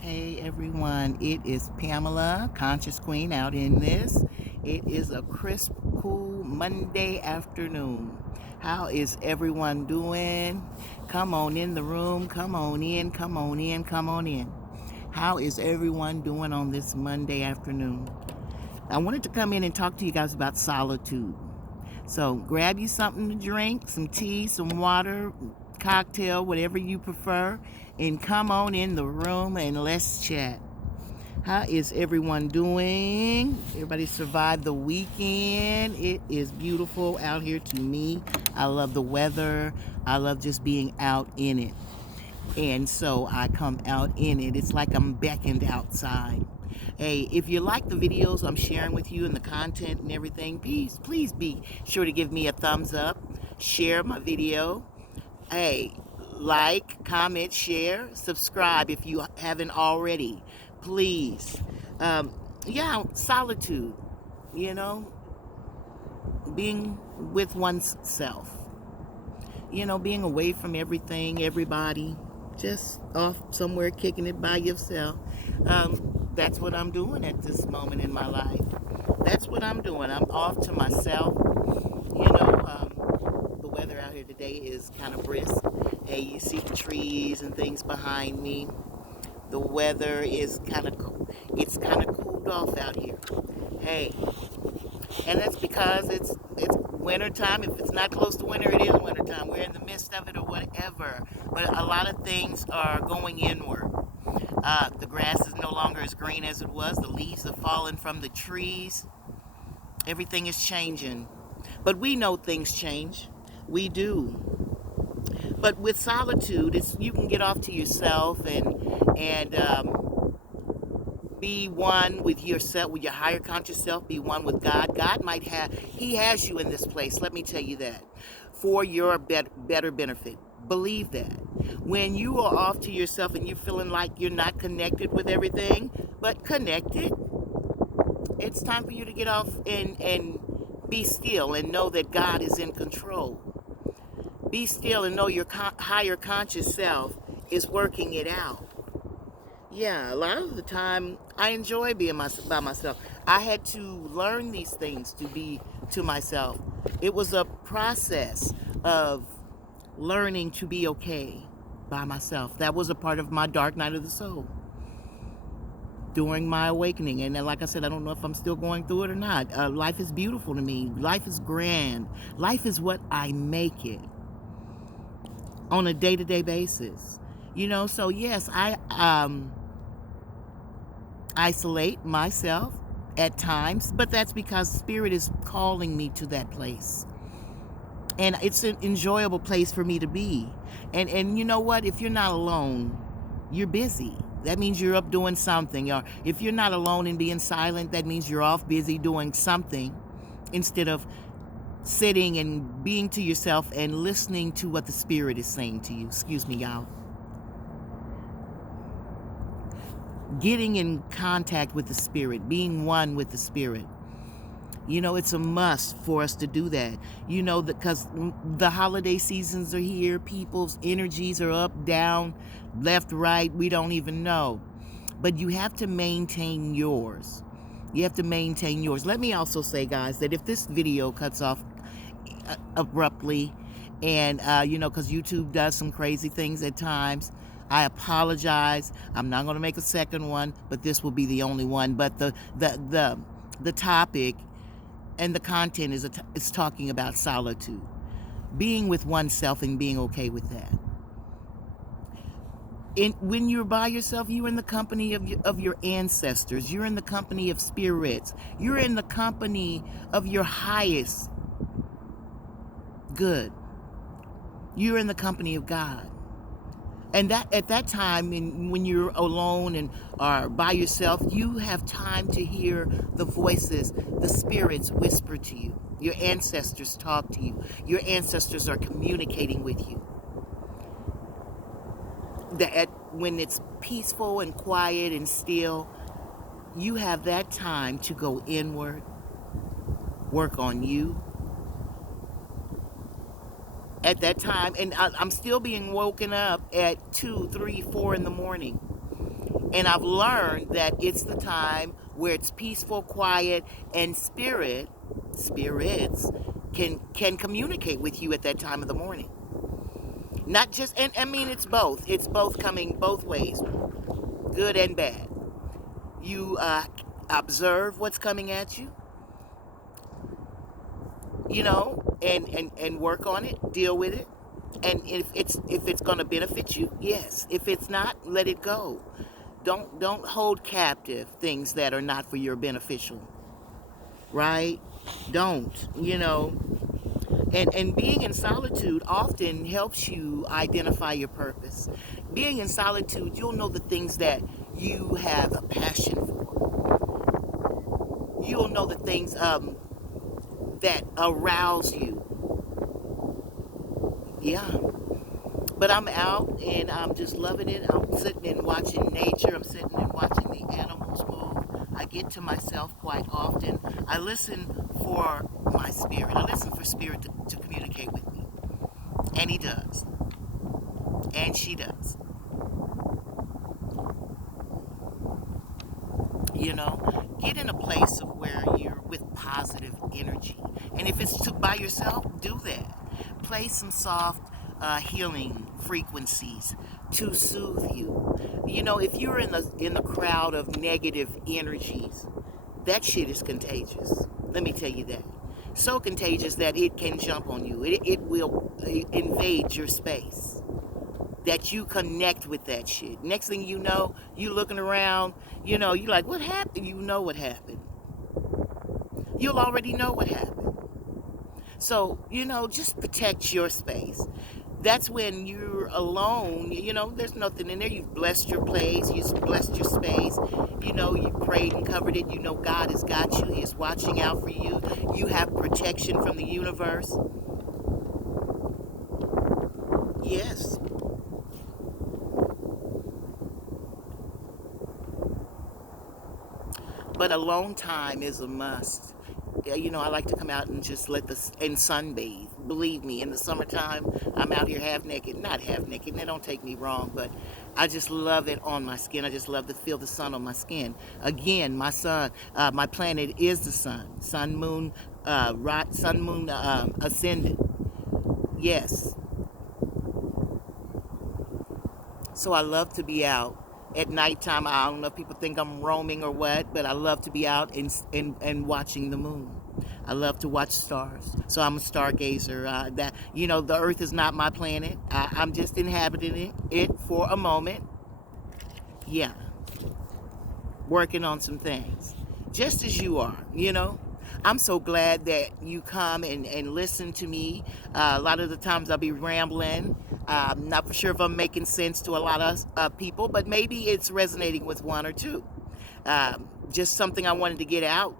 Hey everyone, it is Pamela, Conscious Queen, out in this. It is a crisp, cool Monday afternoon. How is everyone doing? Come on in the room, come on in, come on in, come on in. How is everyone doing on this Monday afternoon? I wanted to come in and talk to you guys about solitude. So grab you something to drink, some tea, some water, cocktail, whatever you prefer, and come on in the room and let's chat. How is everyone doing? Everybody survived the weekend. It is beautiful out here to me. I love the weather. I love just being out in it. And so I come out in it. It's like I'm beckoned outside. Hey, if you like the videos I'm sharing with you and the content and everything, please be sure to give me a thumbs up, share my video. Hey, like, comment, share, subscribe if you haven't already. Please. Um, yeah, solitude, you know, being with oneself, being away from everything, everybody, just off somewhere kicking it by yourself. That's what I'm doing at this moment in my life. That's what I'm doing. I'm off to myself. The weather out here today is kind of brisk. Hey, you see the trees and things behind me. The weather is it's kind of cooled off out here. Hey, and that's because it's winter time. If it's not close to winter, it is winter time. We're in the midst of it or whatever. But a lot of things are going inward. The grass is no longer as green as it was. The leaves have fallen from the trees. Everything is changing. But we know things change. We do. But with solitude, it's you can get off to yourself and be one with yourself, with your higher conscious self. Be one with God. God He has you in this place. Let me tell you that, for your better benefit. Believe that. When you are off to yourself and you're feeling like you're not connected with everything, but connected, it's time for you to get off and be still and know that God is in control. Be still and know your higher conscious self is working it out. Yeah, a lot of the time I enjoy being by myself. I had to learn these things to be to myself. It was a process of learning to be okay by myself. That was a part of my dark night of the soul during my awakening. And like I said, I don't know if I'm still going through it or not. Life is beautiful to me. Life is grand. Life is what I make it on a day-to-day basis. So yes, I isolate myself at times, but that's because spirit is calling me to that place. And it's an enjoyable place for me to be. And you know what? If you're not alone, you're busy. That means you're up doing something. Or if you're not alone and being silent, that means you're off busy doing something instead of sitting and being to yourself and listening to what the spirit is saying to you. Excuse me, y'all. Getting in contact with the spirit, being one with the spirit. It's a must for us to do that. Because the holiday seasons are here. People's energies are up, down, left, right. We don't even know. But you have to maintain yours. You have to maintain yours. Let me also say, guys, that if this video cuts off abruptly and, because YouTube does some crazy things at times, I apologize. I'm not going to make a second one, but this will be the only one. But the topic and the content is talking about solitude, being with oneself and being okay with that. When you're by yourself, you're in the company of your ancestors. You're in the company of spirits. You're in the company of your highest good. You're in the company of God. And that at that time, when you're alone and are by yourself, you have time to hear the voices, the spirits whisper to you. Your ancestors talk to you. Your ancestors are communicating with you. When it's peaceful and quiet and still, you have that time to go inward, work on you. At that time, and I'm still being woken up at 2, 3, 4 in the morning. And I've learned that it's the time where it's peaceful, quiet, and spirits can communicate with you at that time of the morning. Not just, and I mean, it's both. It's both coming both ways, good and bad. You observe what's coming at you, and work on it, deal with it. And if it's going to benefit you, yes. If it's not, let it go. Don't hold captive things that are not for your beneficial, right? Don't, and being in solitude often helps you identify your purpose. Being in solitude, you'll know the things that you have a passion for. You'll know the things that arouse you. Yeah. But I'm out and I'm just loving it. I'm sitting and watching nature. I'm sitting and watching the animals move. I get to myself quite often. I listen for my spirit. I listen for spirit to communicate with me. And he does. And she does. Get in a place of where you're with positive energy. And if it's by yourself, do that. Play some soft healing frequencies to soothe you. If you're in the crowd of negative energies, that shit is contagious. Let me tell you that. So contagious that it can jump on you. It will invade your space. That you connect with that shit. Next thing you know, you looking around, you're like, what happened? You know what happened. You'll already know what happened. So, just protect your space. That's when you're alone, there's nothing in there. You've blessed your place, you've blessed your space, you prayed and covered it. God has got you, He is watching out for you. You have protection from the universe. Yes. But alone time is a must. I like to come out and just and sunbathe. Believe me, in the summertime, I'm out here half naked. Not half naked, and don't take me wrong, but I just love it on my skin. I just love to feel the sun on my skin. Again, my sun, my planet is the sun. Sun, moon, ascendant. Yes. So I love to be out. At nighttime, I don't know if people think I'm roaming or what, but I love to be out and watching the moon. I love to watch stars. So I'm a stargazer. The Earth is not my planet. I'm just inhabiting it for a moment. Yeah. Working on some things. Just as you are. I'm so glad that you come and listen to me. A lot of the times I'll be rambling. I'm not for sure if I'm making sense to a lot of people, but maybe it's resonating with one or two. Just something I wanted to get out.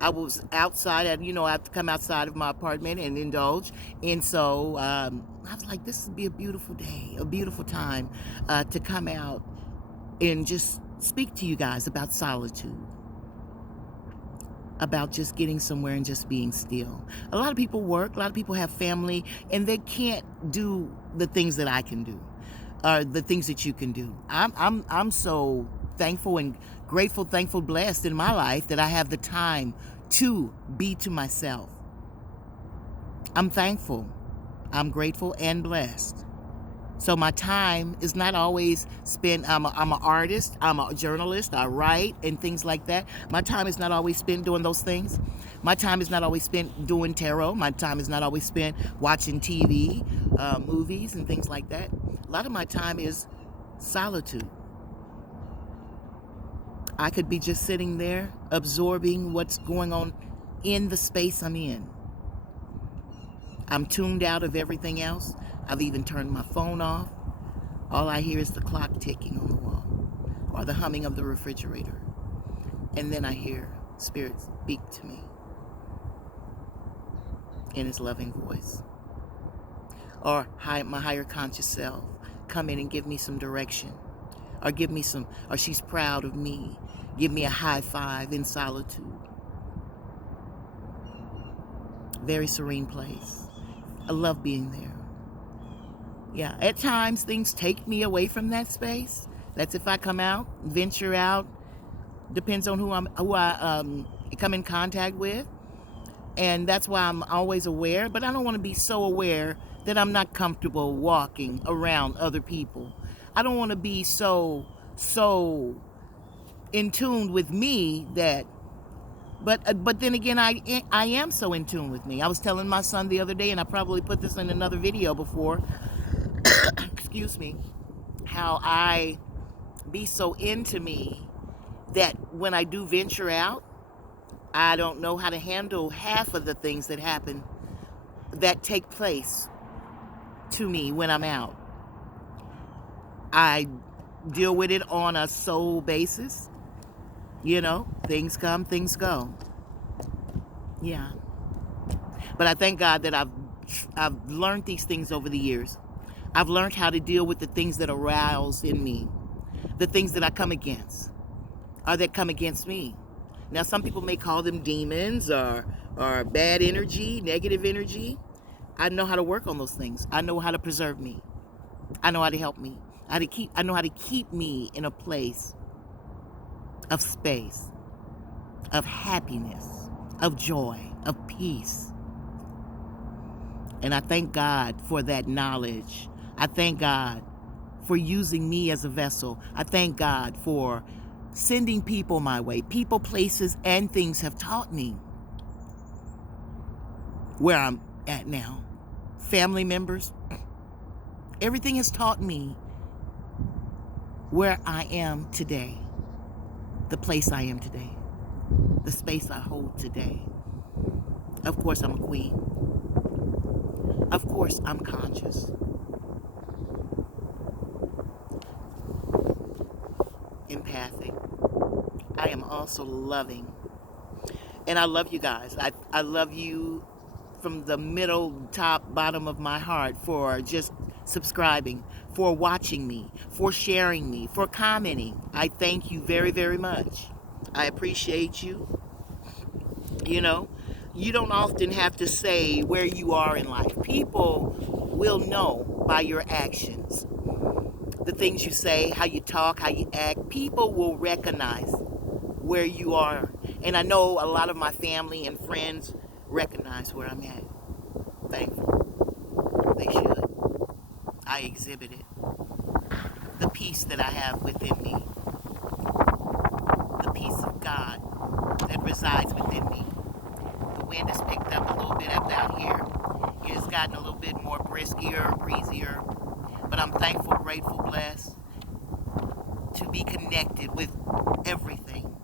I was outside, and I have to come outside of my apartment and indulge. And so I was like, this would be a beautiful day, a beautiful time to come out and just speak to you guys about solitude. About just getting somewhere and just being still. A lot of people work, a lot of people have family, and they can't do the things that I can do, or the things that you can do. I'm so thankful and grateful, thankful, blessed in my life that I have the time to be to myself. I'm thankful, I'm grateful and blessed. So my time is not always spent. I'm an artist. I'm a journalist. I write and things like that. My time is not always spent doing those things. My time is not always spent doing tarot. My time is not always spent watching TV, movies and things like that. A lot of my time is solitude. I could be just sitting there absorbing what's going on in the space I'm in. I'm tuned out of everything else. I've even turned my phone off. All I hear is the clock ticking on the wall or the humming of the refrigerator. And then I hear Spirit speak to me in His loving voice. Or my higher conscious self come in and give me some direction. Or she's proud of me. Give me a high five in solitude. Very serene place. I love being there. Yeah, at times things take me away from that space. That's if I come out, venture out. Depends on who I come in contact with. And that's why I'm always aware, but I don't want to be so aware that I'm not comfortable walking around other people. I don't want to be so in tune with me that but then again, I am so in tune with me. I was telling my son the other day, and I probably put this in another video before, excuse me, how I be so into me that when I do venture out, I don't know how to handle half of the things that happen, that take place to me when I'm out. I deal with it on a soul basis. Things come, things go. Yeah. But I thank God that I've learned these things over the years. I've learned how to deal with the things that arouse in me, the things that I come against, or that come against me. Now, some people may call them demons or bad energy, negative energy. I know how to work on those things. I know how to preserve me. I know how to help me. I know how to keep me in a place of space, of happiness, of joy, of peace. And I thank God for that knowledge. I thank God for using me as a vessel. I thank God for sending people my way. People, places, and things have taught me where I'm at now. Family members, everything has taught me where I am today, the place I am today, the space I hold today. Of course, I'm a queen. Of course, I'm conscious. Empathic. I am also loving. And I love you guys. I love you from the middle, top, bottom of my heart for just subscribing, for watching me, for sharing me, for commenting. I thank you very, very much. I appreciate you. You don't often have to say where you are in life. People will know by your actions. The things you say, how you talk, how you act, people will recognize where you are. And I know a lot of my family and friends recognize where I'm at. Thankful. They should. I exhibit it. The peace that I have within me. The peace of God that resides within me. The wind has picked up a little bit up out here. It has gotten a little bit more brisker, breezier. But I'm thankful, grateful, blessed to be connected with everything.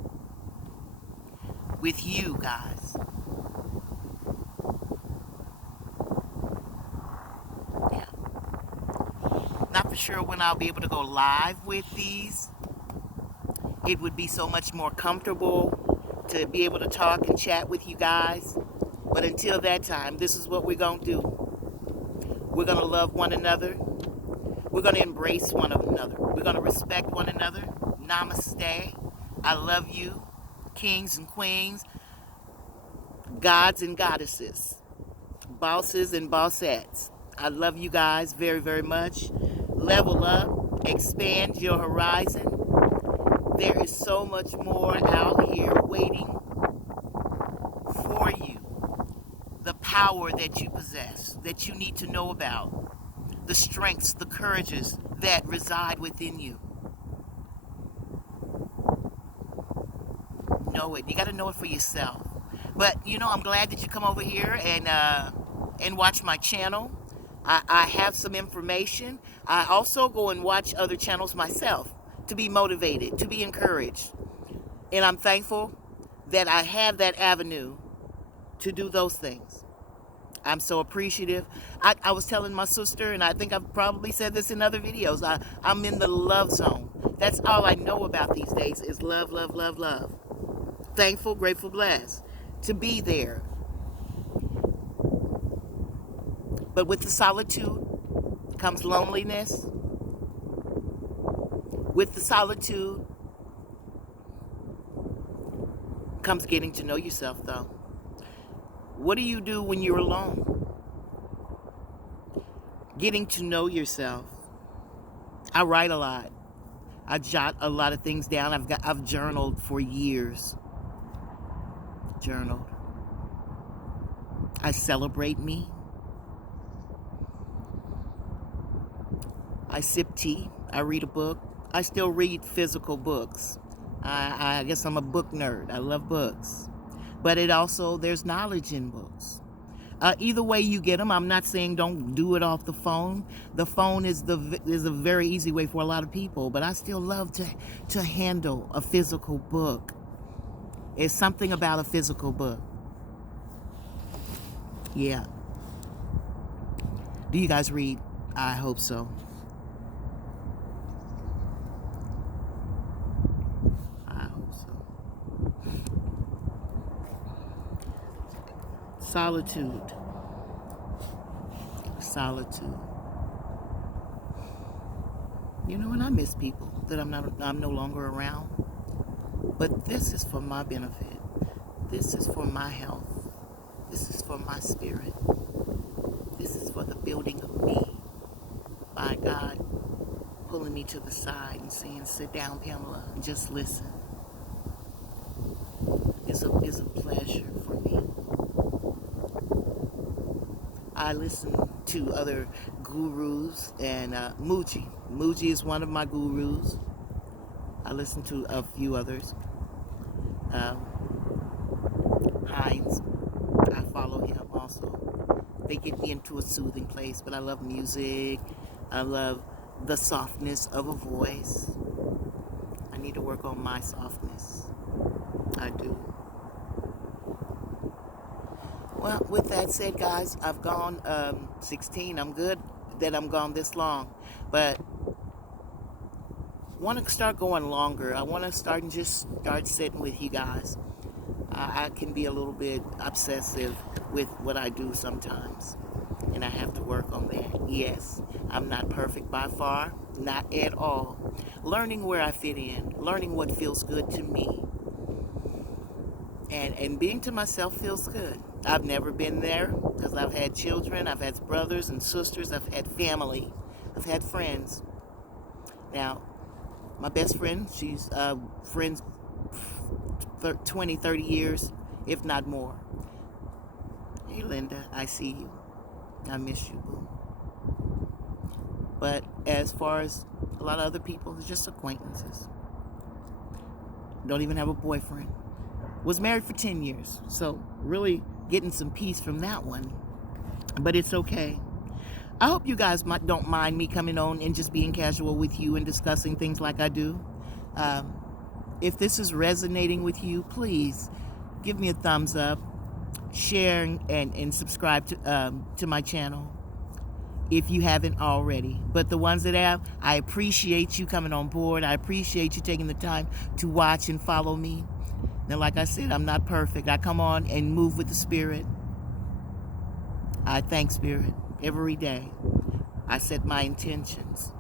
With you guys. Yeah. Not for sure when I'll be able to go live with these. It would be so much more comfortable to be able to talk and chat with you guys. But until that time, this is what we're going to do. We're going to love one another. We're going to embrace one another. We're going to respect one another. Namaste. I love you, kings and queens, gods and goddesses, bosses and bossettes. I love you guys very, very much. Level up. Expand your horizon. There is so much more out here waiting for you. The power that you possess, that you need to know about. The strengths, the courages that reside within you. Know it. You got to know it for yourself. But, I'm glad that you come over here and watch my channel. I have some information. I also go and watch other channels myself to be motivated, to be encouraged. And I'm thankful that I have that avenue to do those things. I'm so appreciative. I was telling my sister, and I think I've probably said this in other videos, I'm in the love zone. That's all I know about these days is love, love, love, love. Thankful, grateful, blessed to be there. But with the solitude comes loneliness. With the solitude comes getting to know yourself, though. What do you do when you're alone? Getting to know yourself. I write a lot. I jot a lot of things down. I've journaled for years. Journaled. I celebrate me. I sip tea. I read a book. I still read physical books. I guess I'm a book nerd. I love books. But there's knowledge in books. Either way you get them, I'm not saying don't do it off the phone. The phone is a very easy way for a lot of people, but I still love to handle a physical book. It's something about a physical book. Yeah. Do you guys read? I hope so. I hope so. Solitude. Solitude. You know, and I miss people that I'm no longer around. But this is for my benefit. This is for my health. This is for my spirit. This is for the building of me. By God pulling me to the side and saying, sit down, Pamela, and just listen. It's a pleasure for me. I listen to other gurus, and Muji. Muji is one of my gurus. I listen to a few others. Hines, I follow him also. They get me into a soothing place, but I love music. I love the softness of a voice. I need to work on my softness. I do. Well, with that said, guys, I've gone 16. I'm good that I'm gone this long, but want to start going longer. I want to start sitting with you guys. I can be a little bit obsessive with what I do sometimes, and I have to work on that. Yes, I'm not perfect by far, not at all. Learning where I fit in, learning what feels good to me, and being to myself feels good. I've never been there because I've had children, I've had brothers and sisters, I've had family, I've had friends. Now, my best friend, she's friends 20, 30 years, if not more. Hey, Linda, I see you. I miss you, boo. But as far as a lot of other people, it's just acquaintances. Don't even have a boyfriend. Was married for 10 years, so really getting some peace from that one. But it's okay. I hope you guys don't mind me coming on and just being casual with you and discussing things like I do. If this is resonating with you, please give me a thumbs up, share, and subscribe to my channel if you haven't already. But the ones that have, I appreciate you coming on board. I appreciate you taking the time to watch and follow me. Now, like I said, I'm not perfect. I come on and move with the Spirit. I thank Spirit every day. I set my intentions.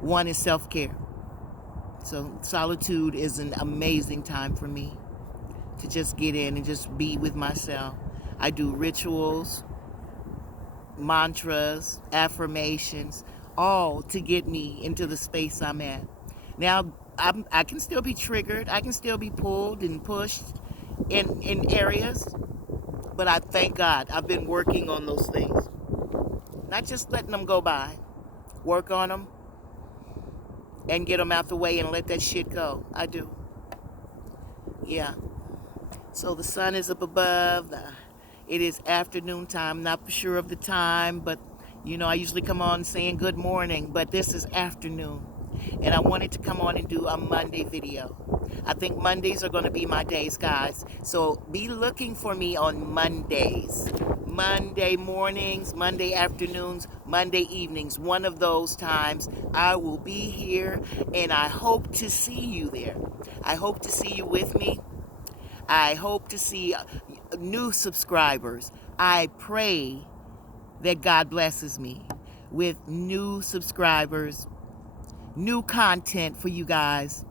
One is self-care. So solitude is an amazing time for me to just get in and just be with myself. I do rituals, mantras, affirmations, all to get me into the space I'm at. Now, I can still be triggered. I can still be pulled and pushed in areas. But I thank God I've been working on those things. Not just letting them go by. Work on them and get them out the way and let that shit go. I do. Yeah. So the sun is up above. It is afternoon time. Not for sure of the time, but you know, I usually come on saying good morning, but this is afternoon. And I wanted to come on and do a Monday video. I think Mondays are going to be my days, guys. So be looking for me on Mondays. Monday mornings, Monday afternoons, Monday evenings. One of those times I will be here, and I hope to see you there. I hope to see you with me. I hope to see new subscribers. I pray that God blesses me with new subscribers, new content for you guys.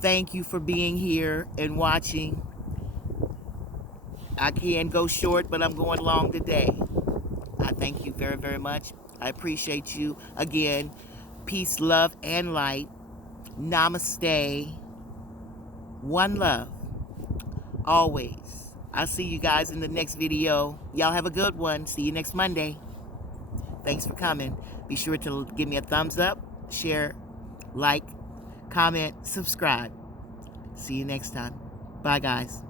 Thank you for being here and watching. I can go short, but I'm going long today. I thank you very, very much. I appreciate you. Again, Peace, love, and light. Namaste. One love. Always. I'll see you guys in the next video. Y'all have a good one. See you next Monday. Thanks for coming. Be sure to give me a thumbs up, share, like, comment, subscribe. See you next time. Bye, guys.